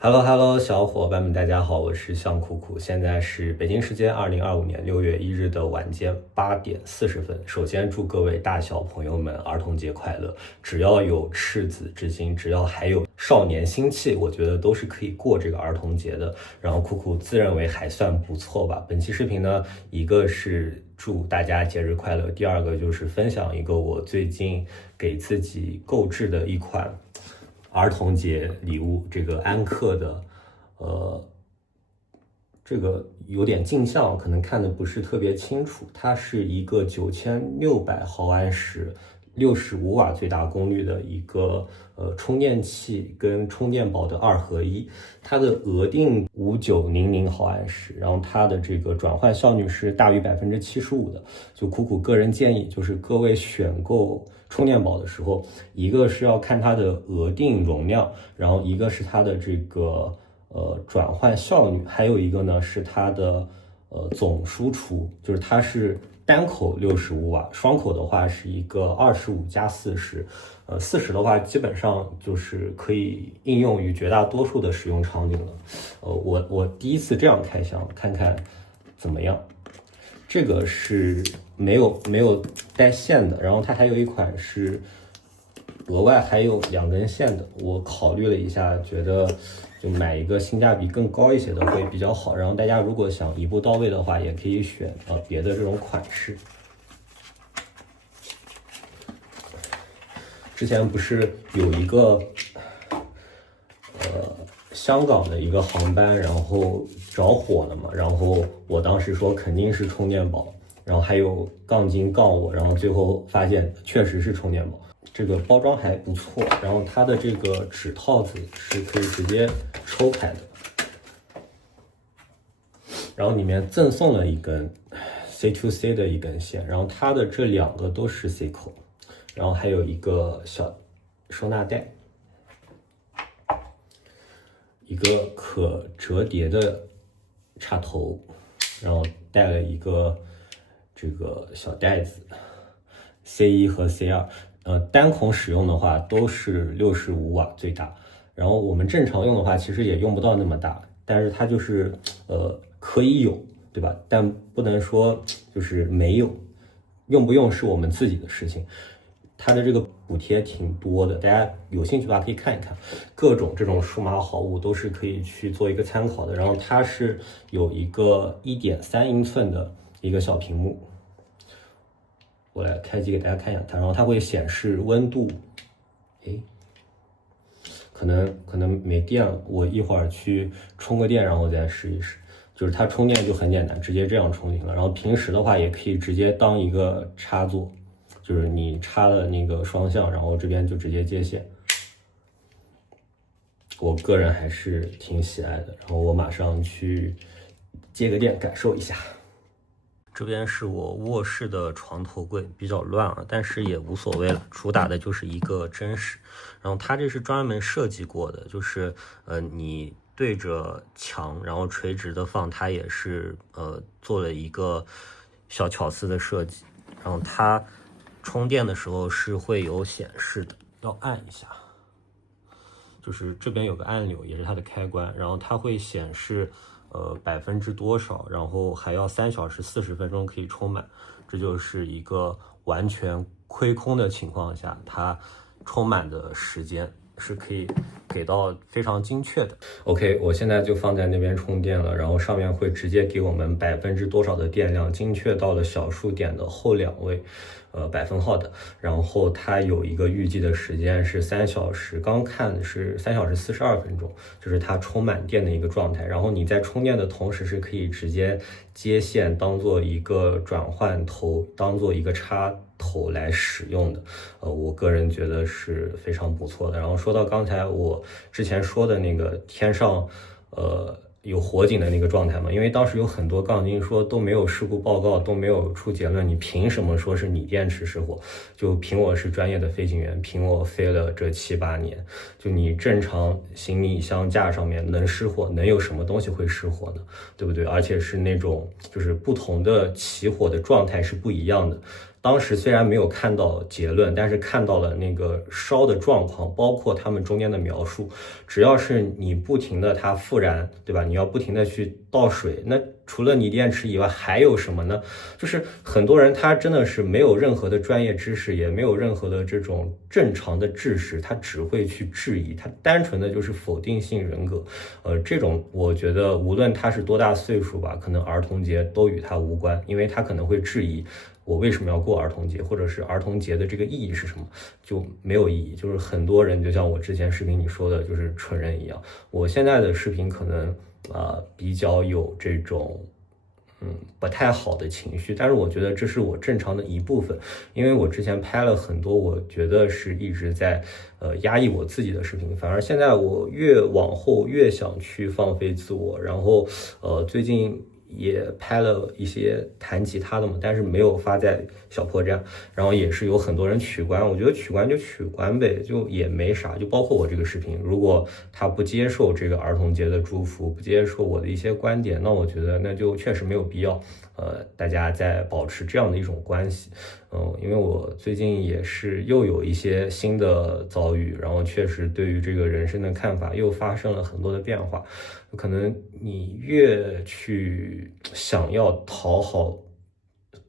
Hello Hello，小伙伴们，大家好，我是向苦苦，现在是北京时间2025年6月1日的晚间8点40分。首先祝各位大小朋友们儿童节快乐！只要有赤子之心，只要还有少年心气，我觉得都是可以过这个儿童节的。然后苦苦自认为还算不错吧。本期视频呢，一个是祝大家节日快乐，第二个就是分享一个我最近给自己购置的一款儿童节礼物，这个安克的，这个有点镜像，可能看的不是特别清楚。它是一个9600毫安时、65瓦最大功率的一个充电器跟充电宝的2合一。它的额定5900毫安时，然后它的这个转换效率是大于75%的。就苦苦个人建议，就是各位选购充电宝的时候，一个是要看它的额定容量，然后一个是它的这个转换效率，还有一个呢是它的总输出，就是它是单口65瓦，双口的话是一个25+40，40的话基本上就是可以应用于绝大多数的使用场景了。我第一次这样开箱，看看怎么样。这个是没有带线的，然后它还有一款是额外还有2根线的。我考虑了一下，觉得就买一个性价比更高一些的会比较好。然后大家如果想一步到位的话，也可以选别的这种款式。之前不是有一个香港的一个航班，然后着火了嘛，然后我当时说肯定是充电宝，然后还有杠精杠我，然后最后发现确实是充电宝。这个包装还不错，然后它的这个纸套子是可以直接抽开的，然后里面赠送了一根 C2C 的一根线，然后它的这2个都是 C 口，然后还有一个小收纳袋，一个可折叠的插头，然后带了一个这个小袋子 C1 和 C2，单孔使用的话都是65瓦最大，然后我们正常用的话其实也用不到那么大，但是它就是可以有，对吧？但不能说就是没有，用不用是我们自己的事情。它的这个补贴挺多的，大家有兴趣的话可以看一看，各种这种数码好物都是可以去做一个参考的。然后它是有一个1.3英寸的一个小屏幕，我来开机给大家看一下它，然后它会显示温度。可能没电了，我一会儿去充个电，然后再试一试。就是它充电就很简单，直接这样充就行了。然后平时的话也可以直接当一个插座，就是你插了那个双向，然后这边就直接接线。我个人还是挺喜爱的，然后我马上去接个电感受一下。这边是我卧室的床头柜，比较乱啊，但是也无所谓了，主打的就是一个真实。然后它这是专门设计过的，就是你对着墙，然后垂直的放，它也是做了一个小巧思的设计。然后它充电的时候是会有显示的，要按一下，就是这边有个按钮，也是它的开关，然后它会显示%多少，然后还要3小时40分钟可以充满，这就是一个完全亏空的情况下，它充满的时间是可以给到非常精确的。OK， 我现在就放在那边充电了，然后上面会直接给我们%多少的电量，精确到了小数点的后2位百分号的。然后它有一个预计的时间是3小时，刚看是3小时42分钟，就是它充满电的一个状态。然后你在充电的同时是可以直接接线，当做一个转换头，当做一个插头来使用的。我个人觉得是非常不错的。然后说到刚才我之前说的那个天上有火警的那个状态嘛，因为当时有很多杠精说都没有事故报告，都没有出结论，你凭什么说是你电池失火？就凭我是专业的飞行员，凭我飞了这7、8年，就你正常行李箱架上面能失火，能有什么东西会失火呢？对不对？而且是那种就是不同的起火的状态是不一样的，当时虽然没有看到结论，但是看到了那个烧的状况，包括他们中间的描述。只要是你不停的它复燃，对吧？你要不停的去倒水，那除了锂电池以外还有什么呢？就是很多人他真的是没有任何的专业知识，也没有任何的这种正常的知识，他只会去质疑，他单纯的就是否定性人格。这种我觉得无论他是多大岁数吧，可能儿童节都与他无关，因为他可能会质疑我为什么要过儿童节，或者是儿童节的这个意义是什么，就没有意义。就是很多人就像我之前视频里说的，就是蠢人一样。我现在的视频可能比较有这种不太好的情绪，但是我觉得这是我正常的一部分，因为我之前拍了很多我觉得是一直在压抑我自己的视频，反而现在我越往后越想去放飞自我，然后最近也拍了一些弹吉他的嘛，但是没有发在小破站，然后也是有很多人取关，我觉得取关就取关呗，就也没啥，就包括我这个视频，如果他不接受这个儿童节的祝福，不接受我的一些观点，那我觉得那就确实没有必要，大家在保持这样的一种关系，因为我最近也是又有一些新的遭遇，然后确实对于这个人生的看法又发生了很多的变化。可能你越去想要讨好，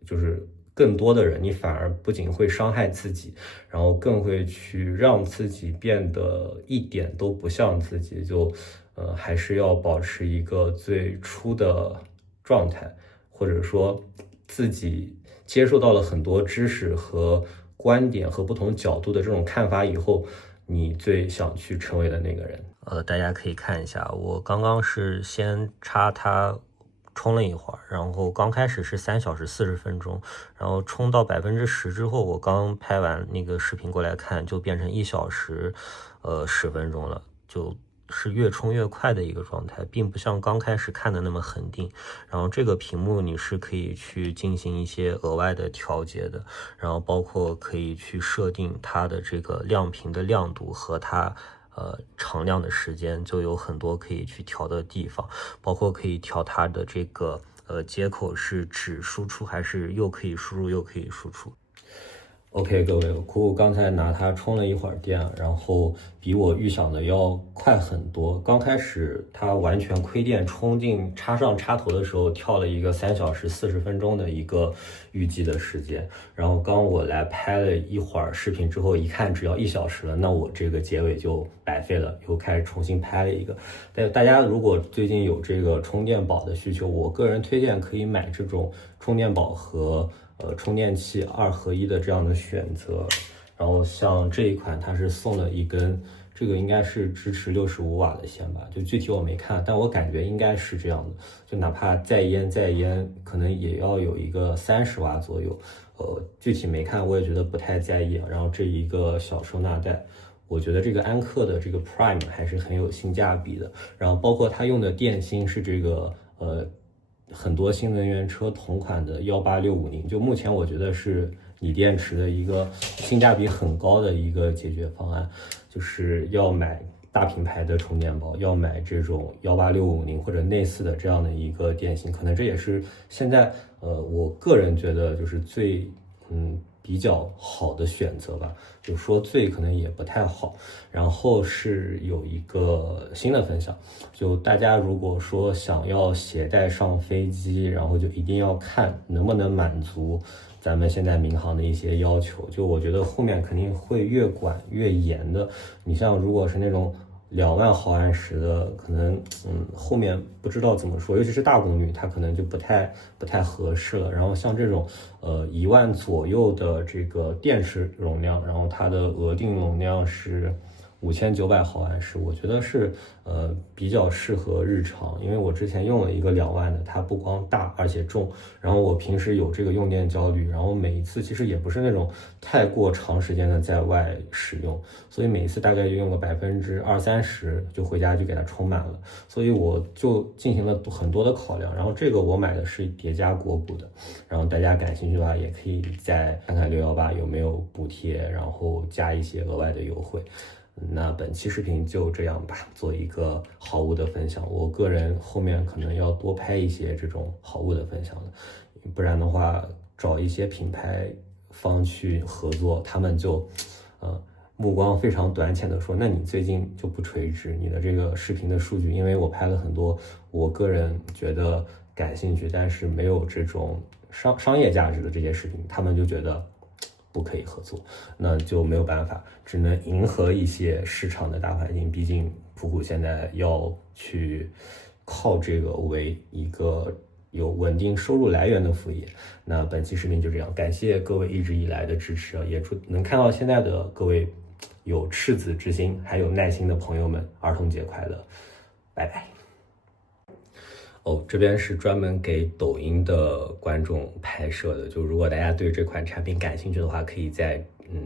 就是更多的人，你反而不仅会伤害自己，然后更会去让自己变得一点都不像自己。就还是要保持一个最初的状态，或者说自己接受到了很多知识和观点和不同角度的这种看法以后，你最想去成为的那个人。大家可以看一下，我刚刚是先插它充了一会儿，然后刚开始是3小时40分钟，然后充到10%之后，我刚拍完那个视频过来看，就变成1小时10分钟了，就是越充越快的一个状态，并不像刚开始看的那么恒定。然后这个屏幕你是可以去进行一些额外的调节的，然后包括可以去设定它的这个亮屏的亮度和它常亮的时间，就有很多可以去调的地方，包括可以调它的这个接口是只输出还是又可以输入又可以输出。OK， 各位，酷酷刚才拿它充了一会儿电，然后比我预想的要快很多。刚开始它完全亏电充进插上插头的时候，跳了一个3小时40分钟的一个预计的时间。然后刚我来拍了一会儿视频之后，一看只要1小时了，那我这个结尾就白费了，又开始重新拍了一个。但大家如果最近有这个充电宝的需求，我个人推荐可以买这种充电宝和充电器2合1的这样的选择。然后像这一款它是送了一根，这个应该是支持65瓦的线吧，就具体我没看，但我感觉应该是这样的，就哪怕再淹可能也要有一个30瓦左右，具体没看，我也觉得不太在意。然后这一个小收纳袋，我觉得这个安克的这个 Prime 还是很有性价比的，然后包括它用的电芯是这个很多新能源车同款的18650，就目前我觉得是锂电池的一个性价比很高的一个解决方案。就是要买大品牌的充电宝，要买这种18650或者类似的这样的一个电芯，可能这也是现在我个人觉得就是最比较好的选择吧，就说最可能也不太好。然后是有一个新的分享，就大家如果说想要携带上飞机，然后就一定要看能不能满足咱们现在民航的一些要求，就我觉得后面肯定会越管越严的。你像如果是那种2万毫安时的，可能后面不知道怎么说，尤其是大功率，它可能就不太合适了。然后像这种1万左右的这个电池容量，然后它的额定容量是5900毫安时，我觉得是比较适合日常，因为我之前用了一个2万的，它不光大而且重，然后我平时有这个用电焦虑，然后每一次其实也不是那种太过长时间的在外使用，所以每一次大概就用个20-30%就回家就给它充满了，所以我就进行了很多的考量，然后这个我买的是叠加国补的，然后大家感兴趣的话也可以再看看618有没有补贴，然后加一些额外的优惠。那本期视频就这样吧，做一个好物的分享。我个人后面可能要多拍一些这种好物的分享的，不然的话找一些品牌方去合作，他们就目光非常短浅的说，那你最近就不垂直你的这个视频的数据，因为我拍了很多我个人觉得感兴趣但是没有这种商业价值的这些视频，他们就觉得不可以合作，那就没有办法，只能迎合一些市场的大环境，毕竟普谷现在要去靠这个为一个有稳定收入来源的副业。那本期视频就这样，感谢各位一直以来的支持，也祝能看到现在的各位有赤子之心还有耐心的朋友们儿童节快乐，拜拜。这边是专门给抖音的观众拍摄的，就如果大家对这款产品感兴趣的话，可以在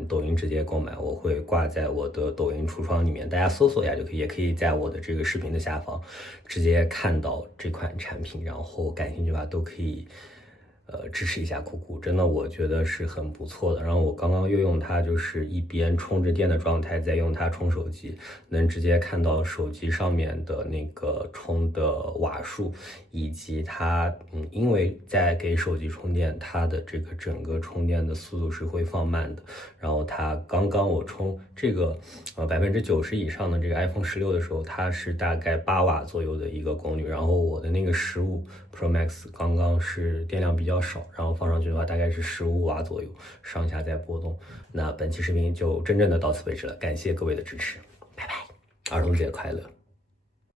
抖音直接购买，我会挂在我的抖音橱窗里面，大家搜索一下就可以，也可以在我的这个视频的下方直接看到这款产品，然后感兴趣的话都可以支持一下酷酷，真的我觉得是很不错的。然后我刚刚又用它，就是一边充着电的状态，再用它充手机，能直接看到手机上面的那个充的瓦数，以及它因为在给手机充电，它的这个整个充电的速度是会放慢的。然后它刚刚我充这个90%以上的这个 iPhone 16的时候，它是大概8瓦左右的一个功率，然后我的那个15 Pro Max 刚刚是电量比较少，然后放上去的话大概是15瓦左右，上下在波动。那本期视频就真正的到此为止了，感谢各位的支持，拜拜，儿童节快乐。